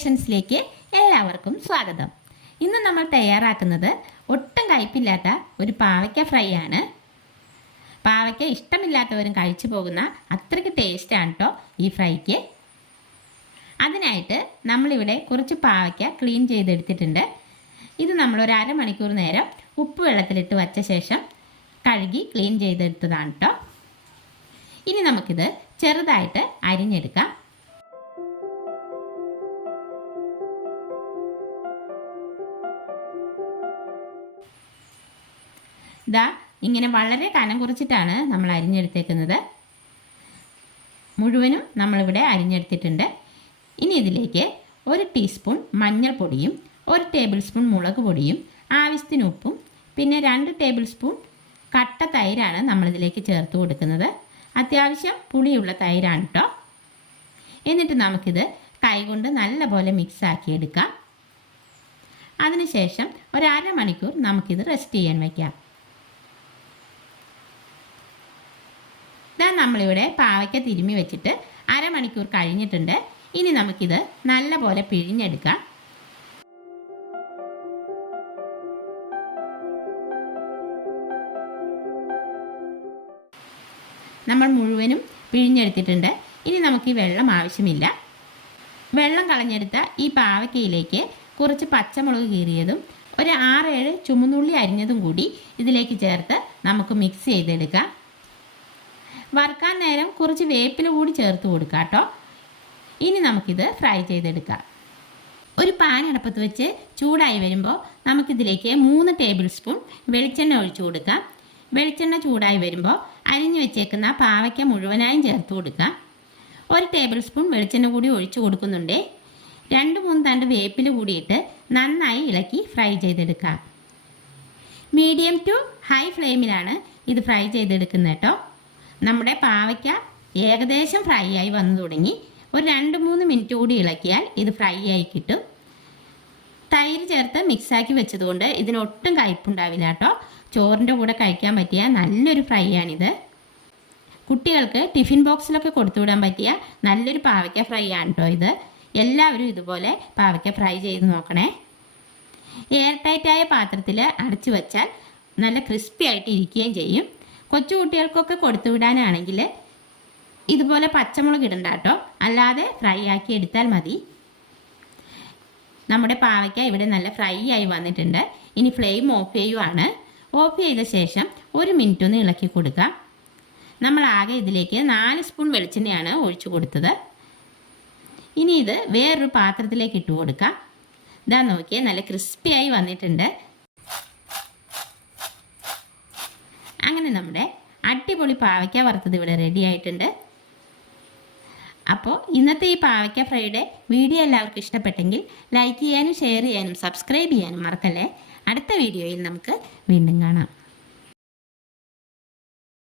ക്രിയേഷൻസിലേക്ക് എല്ലാവർക്കും സ്വാഗതം. ഇന്ന് നമ്മൾ തയ്യാറാക്കുന്നത് ഒട്ടും കയ്പില്ലാത്ത ഒരു പാവയ്ക്ക ഫ്രൈ ആണ്. പാവയ്ക്ക ഇഷ്ടമില്ലാത്തവരും കഴിച്ചു പോകുന്ന അത്രയ്ക്ക് ടേസ്റ്റാണ് കേട്ടോ ഈ ഫ്രൈക്ക്. അതിനായിട്ട് നമ്മളിവിടെ കുറച്ച് പാവയ്ക്ക ക്ലീൻ ചെയ്തെടുത്തിട്ടുണ്ട്. ഇത് നമ്മൾ ഒരു അരമണിക്കൂർ നേരം ഉപ്പ് വെള്ളത്തിലിട്ട് വച്ച ശേഷം കഴുകി ക്ലീൻ ചെയ്തെടുത്തതാണ് കേട്ടോ. ഇനി നമുക്കിത് ചെറുതായിട്ട് അരിഞ്ഞെടുക്കാം. ഇതാ ഇങ്ങനെ വളരെ കനം കുറച്ചിട്ടാണ് നമ്മൾ അരിഞ്ഞെടുത്തേക്കുന്നത്. മുഴുവനും നമ്മളിവിടെ അരിഞ്ഞെടുത്തിട്ടുണ്ട്. ഇനി ഇതിലേക്ക് 1 ടീസ്പൂൺ മഞ്ഞൾപ്പൊടിയും 1 ടേബിൾ സ്പൂൺ മുളക് പൊടിയും ആവശ്യത്തിന് ഉപ്പും പിന്നെ 2 ടേബിൾ സ്പൂൺ കട്ട തൈരാണ് നമ്മളിതിലേക്ക് ചേർത്ത് കൊടുക്കുന്നത്. അത്യാവശ്യം പുളിയുള്ള തൈരാണ് കേട്ടോ. എന്നിട്ട് നമുക്കിത് കൈകൊണ്ട് നല്ലപോലെ മിക്സ് ആക്കിയെടുക്കാം. അതിനുശേഷം ഒരു അരമണിക്കൂർ നമുക്കിത് റെസ്റ്റ് ചെയ്യാൻ വയ്ക്കാം. നമ്മളിവിടെ പാവയ്ക്ക തിരുമ്മി വെച്ചിട്ട് അരമണിക്കൂർ കഴിഞ്ഞിട്ടുണ്ട്. ഇനി നമുക്കിത് നല്ലപോലെ പിഴിഞ്ഞെടുക്കാം. നമ്മൾ മുഴുവനും പിഴിഞ്ഞെടുത്തിട്ടുണ്ട്. ഇനി നമുക്ക് ഈ വെള്ളം ആവശ്യമില്ല. വെള്ളം കളഞ്ഞെടുത്ത ഈ പാവയ്ക്കയിലേക്ക് കുറച്ച് പച്ചമുളക് കീറിയതും ഒരു 6-7 ചുമന്നുള്ളി അരിഞ്ഞതും കൂടി ഇതിലേക്ക് ചേർത്ത് നമുക്ക് മിക്സ് ചെയ്തെടുക്കാം. വറുക്കാൻ നേരം കുറച്ച് വേപ്പില കൂടി ചേർത്ത് കൊടുക്കാം കേട്ടോ. ഇനി നമുക്കിത് ഫ്രൈ ചെയ്തെടുക്കാം. ഒരു പാൻ അടുപ്പത്ത് വെച്ച് ചൂടായി വരുമ്പോൾ നമുക്കിതിലേക്ക് 3 ടേബിൾ സ്പൂൺ വെളിച്ചെണ്ണ ഒഴിച്ചു കൊടുക്കാം. വെളിച്ചെണ്ണ ചൂടായി വരുമ്പോൾ അരിഞ്ഞു വെച്ചേക്കുന്ന പാവയ്ക്ക മുഴുവനായും ചേർത്ത് കൊടുക്കാം. 1 ടേബിൾ സ്പൂൺ വെളിച്ചെണ്ണ കൂടി ഒഴിച്ചു കൊടുക്കുന്നുണ്ട്. 2-3 തണ്ട് വേപ്പില കൂടിയിട്ട് നന്നായി ഇളക്കി ഫ്രൈ ചെയ്തെടുക്കാം. മീഡിയം ടു ഹൈ ഫ്ലെയിമിലാണ് ഇത് ഫ്രൈ ചെയ്തെടുക്കുന്നത് കേട്ടോ. നമ്മുടെ പാവയ്ക്ക ഏകദേശം ഫ്രൈ ആയി വന്നു തുടങ്ങി. ഒരു 2-3 മിനിറ്റ് കൂടി ഇളക്കിയാൽ ഇത് ഫ്രൈ ആയി കിട്ടും. തൈര് ചേർത്ത് മിക്സാക്കി വെച്ചതുകൊണ്ട് ഇതിനൊട്ടും കയ്പുണ്ടാവില്ല കേട്ടോ. ചോറിൻ്റെ കൂടെ കഴിക്കാൻ പറ്റിയ നല്ലൊരു ഫ്രൈ ആണിത്. കുട്ടികൾക്ക് ടിഫിൻ ബോക്സിലൊക്കെ കൊടുത്തുവിടാൻ പറ്റിയ നല്ലൊരു പാവയ്ക്ക ഫ്രൈ ആണ് കേട്ടോ ഇത്. എല്ലാവരും ഇതുപോലെ പാവയ്ക്ക ഫ്രൈ ചെയ്ത് നോക്കണേ. എയർ ടൈറ്റായ പാത്രത്തിൽ അടച്ചു വെച്ചാൽ നല്ല ക്രിസ്പി ആയിട്ട് ഇരിക്കുകയും ചെയ്യും. കൊച്ചു കുട്ടികൾക്കൊക്കെ കൊടുത്തുവിടാനാണെങ്കിൽ ഇതുപോലെ പച്ചമുളക് ഇടണ്ട കേട്ടോ, അല്ലാതെ ഫ്രൈ ആക്കി എടുത്താൽ മതി. നമ്മുടെ പാവയ്ക്ക ഇവിടെ നല്ല ഫ്രൈ ആയി വന്നിട്ടുണ്ട്. ഇനി ഫ്ലെയിം ഓഫ് ചെയ്യുവാണ്. ഓഫ് ചെയ്ത ശേഷം 1 മിനിറ്റ് ഒന്ന് ഇളക്കി കൊടുക്കാം. നമ്മൾ ആകെ ഇതിലേക്ക് 4 സ്പൂൺ വെളിച്ചെണ്ണയാണ് ഒഴിച്ചു കൊടുത്തത്. ഇനി ഇത് വേറൊരു പാത്രത്തിലേക്ക് ഇട്ട് കൊടുക്കാം. ഇതാ നോക്കിയേ, നല്ല ക്രിസ്പി ആയി വന്നിട്ടുണ്ട്. അങ്ങനെ നമ്മുടെ അടിപൊളി പാവയ്ക്ക വറുത്തത് ഇവിടെ റെഡി ആയിട്ടുണ്ട്. അപ്പോൾ ഇന്നത്തെ ഈ പാവയ്ക്ക ഫ്രൈയുടെ വീഡിയോ എല്ലാവർക്കും ഇഷ്ടപ്പെട്ടെങ്കിൽ ലൈക്ക് ചെയ്യാനും ഷെയർ ചെയ്യാനും സബ്സ്ക്രൈബ് ചെയ്യാനും മറക്കല്ലേ. അടുത്ത വീഡിയോയിൽ നമുക്ക് വീണ്ടും കാണാം.